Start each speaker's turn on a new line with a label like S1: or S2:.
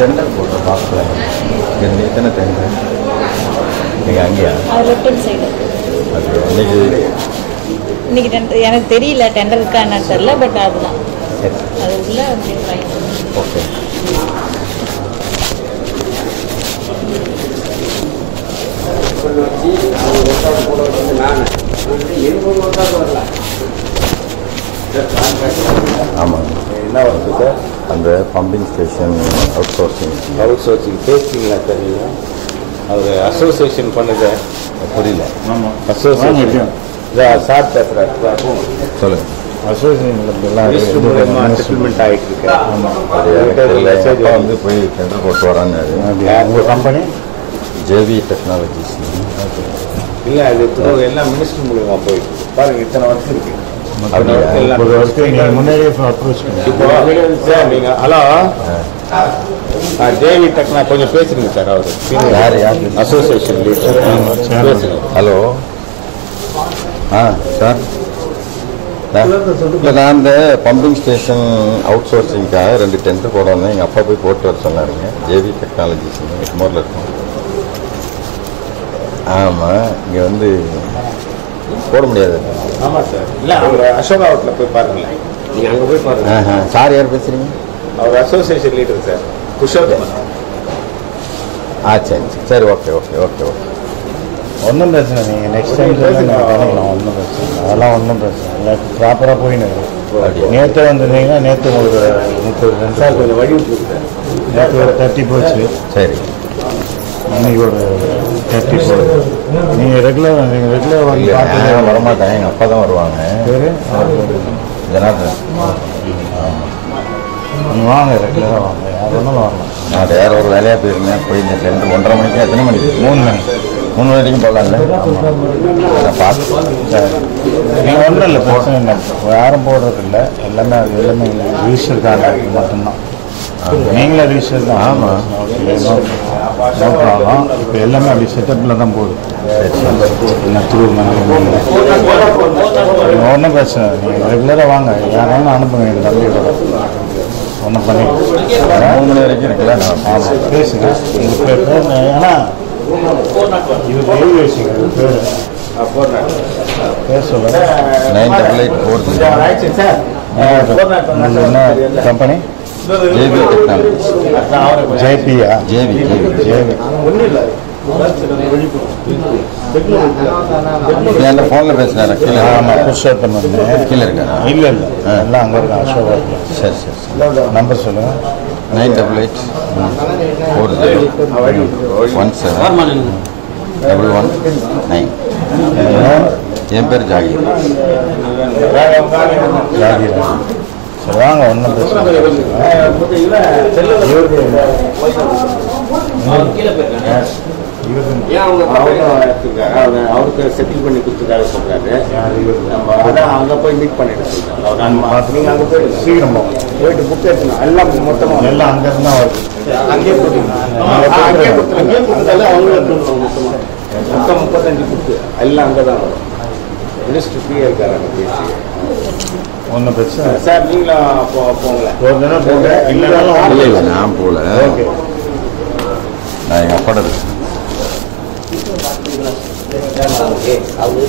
S1: Tender போடுற பார்க்கல இங்கே எத்தனை டெண்டர் நீங்கள் அங்கேயா?
S2: அது
S1: இன்னைக்கு
S2: இன்னைக்கு டெண்டர் எனக்கு தெரியல டெண்டர் இருக்கா என்னன்னு தெரியல பட் அதுதான்.
S1: சரி.
S2: அது உள்ள அப்படி try பண்ணு.
S1: ஓகே. ஆமாம்.
S3: என்ன ஒர்க்கு சார்?
S1: அந்த pumping station outsourcing
S3: outsourcing பேசிங்களா சார் நீங்கள் அவர் அசோசியேஷன் பண்ணுது
S1: புரியல
S4: ஆமாம்
S3: அசோசியேஷன் சார் பேசுகிறார்
S1: சொல்லுங்கள்
S3: செட்டில்மெண்ட் ஆகிட்டு இருக்கு
S1: அது எனக்கு தெரியல. எங்கள் அப்பா வந்து போய் டெண்டர் போட்டு வரான்னாரு.
S4: உங்கள் கம்பெனி
S1: ஜேவி டெக்னாலஜிஸ்
S3: இல்லை அது எல்லாம் மினிஸ்டர் மூலயமா போயிட்டு இருக்கு. பாருங்க இத்தனை வருஷம் இருக்கு.
S1: அப்படியா?
S3: சார் நீங்கள் ஹலோ ஜேவி டெக்னா கொஞ்சம் பேசுறீங்க சார் அவர்
S1: யார் யார்
S3: அசோசியேஷன் லீடர் பேசுங்க
S1: ஹலோ ஆ சார் இல்லை நான் இந்த பம்பிங் ஸ்டேஷன் அவுட் சோர்சிங்காக ரெண்டு டென்ட் போட வந்தேன் எங்கள் அப்பா போய் போட்டு வர சொன்னாருங்க ஜேவி டெக்னாலஜிஸ் எட்மோரில் இருக்கும் ஆமாம் இங்கே வந்து போட முடியாது.
S3: ஆமாம் சார். இல்லை அவர் அசோகா அவுட்டில் போய் பாருங்களேன். நீங்கள் அங்கே போய் பாருங்க.
S1: சார் யார் பேசுகிறீங்க
S3: அவர் அசோசியேஷன் லீடர் சார். புருஷோத்தமன்
S1: ஆ சரி சரி. சரி ஓகே ஓகே ஓகே ஓகே.
S4: ஒன்றும் பிரச்சனை நீங்கள் நெக்ஸ்ட் டைம் பண்ணிக்கலாம். ஒன்றும் பிரச்சனை. அதெல்லாம் ஒன்றும் பிரச்சனை இல்லை. ப்ராப்பராக போயின்னு? நேற்று வந்திருந்தீங்கன்னா நேற்று உங்களுக்கு முப்பது ரெண்டு
S3: சார் கொஞ்சம் வழி
S4: நேற்று ஒரு தேர்ட்டி போச்சு.
S1: சரி.
S4: இன்னைக்கு ஒரு தேர்ட்டி போகுது நீங்கள் ரெகுலர் நீங்கள் ரெகுலர் வந்து
S1: நான் வரமாட்டேன் எங்கள் அப்பா தான் வருவாங்க.
S4: பேர்
S1: ஜனார்தன்.
S4: நீங்கள் வாங்க ரெகுலராக வாங்க. யார் வேணாலும் வாங்க.
S1: நான் வேற ஒரு வேலையாக போயிருந்தேன் போய் இந்த ரெண்டு ஒன்றரை மணிக்கு எத்தனை மணிக்கு
S4: மூணு மணி.
S1: மூணு மணி வரைக்கும் போகலாம்ல நான் பார்த்து
S4: நீங்கள் ஒன்றும் இல்லை பிரச்சனை இல்லை. யாரும் போடுறது இல்லை எல்லாமே அது எல்லாமே ரிஜிஸ்டர் கான்ட்ராக்ட் மட்டும்தான் நீங்களே ரிஜிஸ்டர் தான்.
S1: ஆமாம்.
S4: நோ ப்ராப்ளம் இப்போ எல்லாமே அப்படி செட்டப்பில் தான் போகுது. ஒன்றும் பிரச்சனை. நீங்கள் ரெகுலராக வாங்க. யாராலும் அனுப்புங்க எங்கள் தம்பியோட. ஒன்றும் பண்ணி
S1: மூணு மணி வரைக்கும் இருக்குல்ல நான்
S4: ஆமாம் பேசுங்க உங்கள் பேர்? பேர் ஏன்னா இது விஷயம் இது பேர் பேர் சொல்லுங்க
S1: நைன் டபுள் எயிட் ஃபோர்
S4: என்ன கம்பெனி
S1: ஜேவி டெக்னாலஜிஸ்
S4: ஜேபியா
S1: ஜேவி ஜேவி
S4: ஜேபி
S1: என் ஃபோனில் பேசுனாரா கீழே
S4: ஆமாம் புருஷோத்தம் வந்து
S1: கீழே இருக்காரா
S4: இல்லை இல்லை எல்லாம் அங்கே இருக்கு அசோகா
S1: சரி சரி
S4: நம்பர் சொல்லுங்கள்
S1: nine double eight four zero one seven double one nine என் பேர் ஜாகிர்
S4: ஜாகிர் சரி வாங்க ஒன்றும் பிரச்சனை
S3: அவருக்கு செட்டில் பண்ணி கொடுத்துருக்காரு சொல்றாரு. நம்ம அதான் அங்க போய் மீட் பண்ணிட்டு சொல்றாரு அவர்
S4: நம்ம
S3: நம்ம
S4: பார்த்து
S3: நீங்க அங்க போயிடுங்க.
S4: சீக்கிரம்
S3: போயிட்டு புக் எடுத்துணும் எல்லாம் மொத்தமா
S4: எல்லாம் அங்கே இருந்தால் வருது
S3: அங்கேயே கொடுத்துருங்க. அங்கெல்லாம் மொத்தமா. மொத்தம் முப்பத்தஞ்சு புக்கு எல்லாம் அங்கே தான் வரும். மினிஸ்டர் ஃப்ரீயாக இருக்காராங்க பேசி
S4: ஒன்றும் பிரச்சனை
S3: சார் நீங்களும்
S4: போகல போகிறதுனா போகல இல்லைனாலும்
S1: இல்லை இல்லை நான் போகல.
S4: ஓகே.
S1: நான் எங்கள் அப்பாட பேசுகிறேன்
S3: அவங்க